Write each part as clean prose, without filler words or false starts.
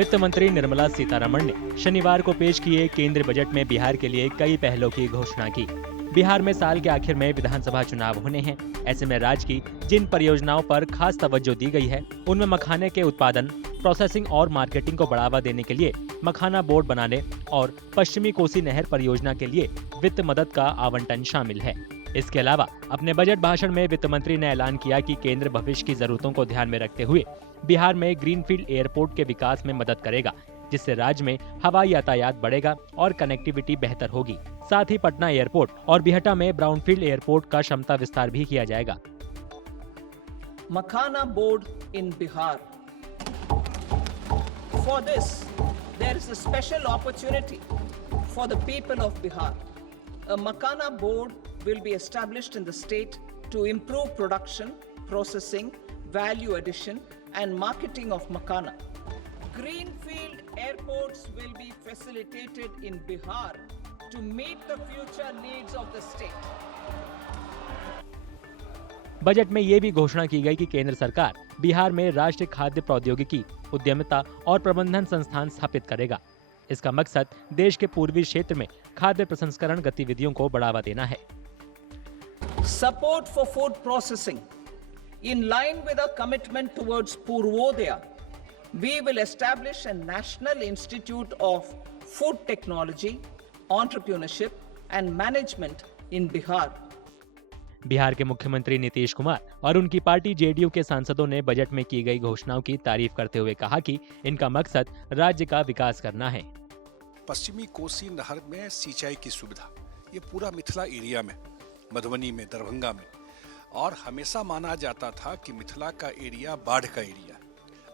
वित्त मंत्री निर्मला सीतारमण ने शनिवार को पेश किए केंद्रीय बजट में बिहार के लिए कई पहलों की घोषणा की। बिहार में साल के आखिर में विधानसभा चुनाव होने हैं। ऐसे में राज्य की जिन परियोजनाओं पर खास तवज्जो दी गई है, उनमें मखाने के उत्पादन, प्रोसेसिंग और मार्केटिंग को बढ़ावा देने के लिए मखाना बोर्ड बनाने और पश्चिमी कोसी नहर परियोजना के लिए वित्त मदद का आवंटन शामिल है। इसके अलावा अपने बजट भाषण में वित्त मंत्री ने ऐलान किया कि केंद्र भविष्य की जरूरतों को ध्यान में रखते हुए बिहार में ग्रीनफील्ड एयरपोर्ट के विकास में मदद करेगा, जिससे राज्य में हवाई यातायात बढ़ेगा और कनेक्टिविटी बेहतर होगी। साथ ही पटना एयरपोर्ट और बिहटा में ब्राउनफील्ड एयरपोर्ट का क्षमता विस्तार भी किया जाएगा। Makhana board in Bihar. For this, there is a special opportunity for the people of Bihar. A Makhana board will be established in the state to improve production, processing, value addition and marketing of Makhana. Greenfield airports will be facilitated in Bihar to meet the future needs of the state. Budget में ये भी घोषणा की गई कि केंद्र सरकार बिहार में राष्ट्रीय खाद्य प्रौद्योगिकी, उद्यमिता और प्रबंधन संस्थान स्थापित करेगा। इसका मकसद देश के पूर्वी क्षेत्र में खाद्य प्रसंस्करण गतिविधियों को बढ़ावा देना है। Support for food processing. In line with our commitment towards Purvodaya, we will establish a National Institute of Food Technology, Entrepreneurship and Management in Bihar. Bihar के मुख्यमंत्री नीतीश कुमार और उनकी पार्टी जेडीयू के सांसदों ने बजट में की गई घोषणाओं की तारीफ करते हुए कहा कि इनका मकसद राज्य का विकास करना है। पश्चिमी कोसी नहर में सिंचाई की सुविधा, ये पूरा मिथिला एरिया में, मधुबनी में, दरभंगा में, और हमेशा माना जाता था कि मिथिला का एरिया बाढ़ का एरिया,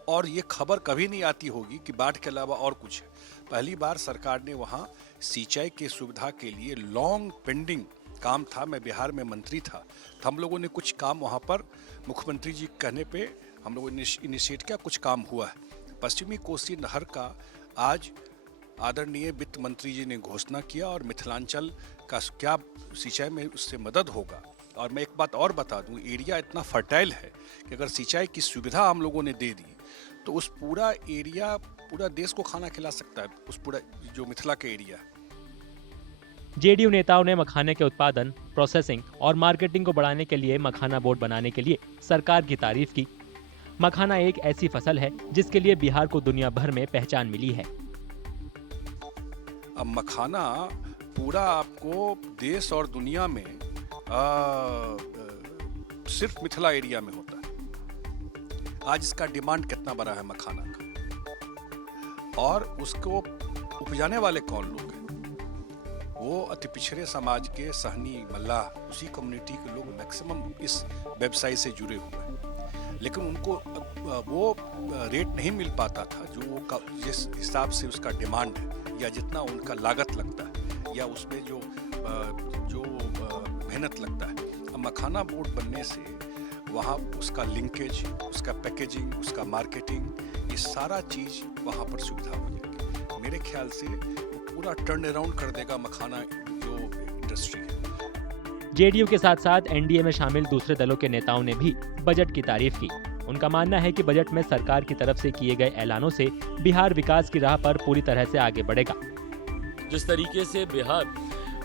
और ये खबर कभी नहीं आती होगी कि बाढ़ के अलावा और कुछ है। पहली बार सरकार ने वहाँ सिंचाई की सुविधा के लिए लॉन्ग पेंडिंग काम था। मैं बिहार में मंत्री था, तो हम लोगों ने कुछ काम वहाँ पर मुख्यमंत्री जी कहने पे हम लोगों ने इनिशिएट किया, कुछ काम हुआ है। पश्चिमी कोसी नहर का आज आदरणीय वित्त मंत्री जी ने घोषणा किया और मिथिलांचल का क्या सिंचाई में उससे मदद होगा। और मैं एक बात और बता दूं, एरिया इतना फर्टाइल है कि अगर सिंचाई की सुविधा हम लोगों ने दे दी तो उस पूरा एरिया पूरा देश को खाना खिला सकता है, उस पूरा जो मिथिला का एरिया है। जेडीयू नेताओं ने मखाने के उत्पादन, प्रोसेसिंग और मार्केटिंग को बढ़ाने के लिए मखाना बोर्ड बनाने के लिए सरकार की तारीफ की। मखाना एक ऐसी फसल है जिसके लिए बिहार को दुनिया भर में पहचान मिली है। अब मखाना पूरा आपको देश और दुनिया में सिर्फ मिथिला एरिया में होता है। आज इसका डिमांड कितना बड़ा है मखाना का, और उसको उपजाने वाले कौन लोग हैं? वो अति पिछड़े समाज के सहनी, मल्लाह, उसी कम्युनिटी के लोग मैक्सिमम इस व्यवसाय से जुड़े हुए हैं। लेकिन उनको वो रेट नहीं मिल पाता था जो जिस हिसाब से उसका डिमांड है, या जितना उनका लागत लगता है, या उसमें जो मेहनत लगता है। अब मखाना बोर्ड बनने से वहाँ उसका लिंकेज, उसका पैकेजिंग, उसका मार्केटिंग, ये सारा चीज़ वहाँ पर सुविधा हो जाएगी। मेरे ख्याल से वो पूरा टर्न अराउंड कर देगा मखाना जो इंडस्ट्री है। जेडीयू के साथ साथ एनडीए में शामिल दूसरे दलों के नेताओं ने भी बजट की तारीफ की। उनका मानना है कि बजट में सरकार की तरफ से किए गए ऐलानों से बिहार विकास की राह पर पूरी तरह से आगे बढ़ेगा। जिस तरीके से बिहार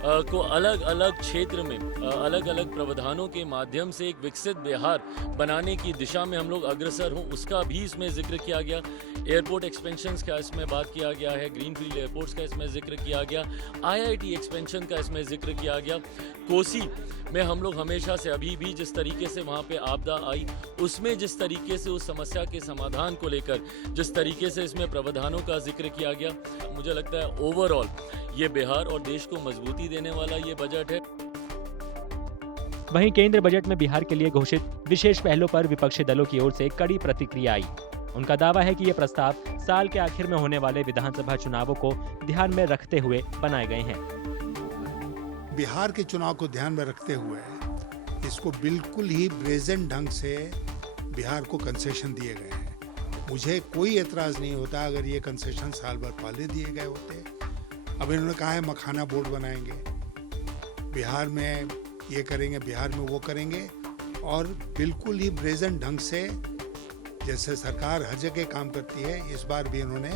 को अलग अलग क्षेत्र में अलग अलग प्रावधानों के माध्यम से एक विकसित बिहार बनाने की दिशा में हम लोग अग्रसर हों, उसका भी इसमें जिक्र किया गया। एयरपोर्ट एक्सपेंशंस का इसमें बात किया गया है, ग्रीनफील्ड एयरपोर्ट्स का इसमें जिक्र किया गया, आईआईटी एक्सपेंशन का इसमें जिक्र किया गया। कोसी में हम लोग हमेशा से अभी भी जिस तरीके से वहाँ पे आपदा आई, उसमें जिस तरीके से उस समस्या के समाधान को लेकर जिस तरीके से इसमें प्रावधानों का जिक्र किया गया, मुझे लगता है ओवरऑल ये बिहार और देश को मजबूती देने वाला ये बजट है। वहीं केंद्र बजट में बिहार के लिए घोषित विशेष पहलों पर विपक्षी दलों की ओर से कड़ी प्रतिक्रिया आई। उनका दावा है कि ये प्रस्ताव साल के आखिर में होने वाले विधानसभा चुनावों को ध्यान में रखते हुए बनाए गए हैं। बिहार के चुनाव को ध्यान में रखते हुए इसको बिल्कुल ही ब्रेजेंट ढंग से बिहार को कंसेशन दिए गए हैं। मुझे कोई एतराज नहीं होता अगर ये कंसेशन साल भर पहले दिए गए होते। अब इन्होंने कहा है मखाना बोर्ड बनाएंगे, बिहार में ये करेंगे, बिहार में वो करेंगे, और बिल्कुल ही ब्रेजेंट ढंग से जैसे सरकार हर जगह काम करती है, इस बार भी इन्होंने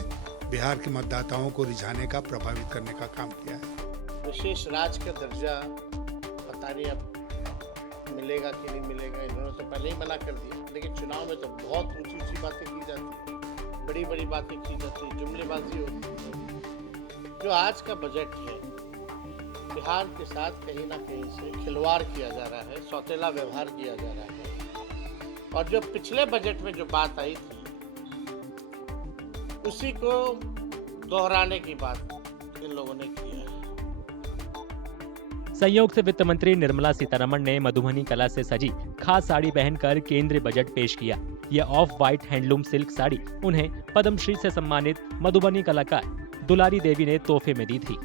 बिहार के मतदाताओं को रिझाने का, प्रभावित करने का काम किया है। विशेष राज्य का दर्जा पता नहीं अब मिलेगा कि नहीं मिलेगा, इन्होंने तो पहले ही मना कर दिया। लेकिन चुनाव में तो बहुत ऊंची ऊंची बातें की जाती है, बड़ी बड़ी बातें की जाती है, जुमलेबाजी होती है। जो आज का बजट है, बिहार के साथ कहीं ना कहीं से खिलवाड़ किया जा रहा है, सौतेला व्यवहार किया जा रहा है। और जो पिछले बजट में जो बात आई थी, उसी को दोहराने की बात इन लोगों ने की है। संयोग से वित्त मंत्री निर्मला सीतारमण ने मधुबनी कला से सजी खास साड़ी पहनकर केंद्रीय बजट पेश किया। यह of white handloom silk sari उन्हें पद्मश्री से सम्मानित मधुबनी कलाकार दुलारी देवी ने तोहफे में दी थी।